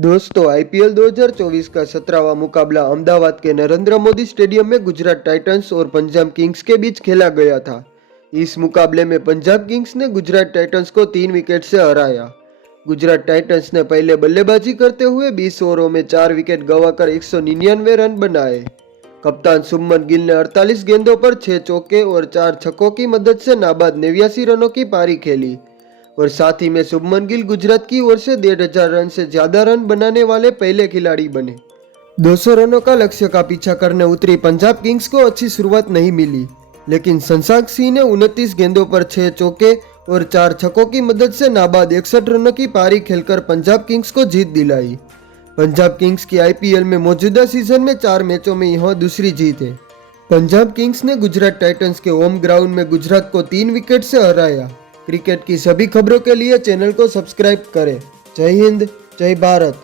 दोस्तों, आईपीएल 2024 का 17वां मुकाबला अहमदाबाद के नरेंद्र मोदी स्टेडियम में गुजरात टाइटंस और पंजाब किंग्स के बीच खेला गया था। इस मुकाबले में पंजाब किंग्स ने गुजरात टाइटंस को 3 विकेट से हराया। गुजरात टाइटंस ने पहले बल्लेबाजी करते हुए 20 ओवरों में 4 विकेट गंवाकर 199 रन बनाए। कप्तान शुभमन गिल ने 48 गेंदों पर 6 चौके और 4 छक्कों की मदद से नाबाद 89 रनों की पारी खेली और साथ ही में शुभमन गिल गुजरात की ओर से 1,500 रन से ज्यादा रन बनाने वाले पहले खिलाड़ी बने। 200 रनों का लक्ष्य का पीछा करने उतरी पंजाब किंग्स को अच्छी शुरुआत नहीं मिली, लेकिन शशांक सिंह ने 29 गेंदों पर 6 चौके और 4 छक्कों की मदद से नाबाद 61 रनों की पारी खेलकर पंजाब किंग्स को जीत दिलाई। पंजाब किंग्स की आईपीएल में मौजूदा सीजन में 4 मैचों में यह दूसरी जीत है। पंजाब किंग्स ने गुजरात टाइटंस के होम ग्राउंड में गुजरात को 3 विकेट से हराया। क्रिकेट की सभी खबरों के लिए चैनल को सब्सक्राइब करें। जय हिंद, जय भारत।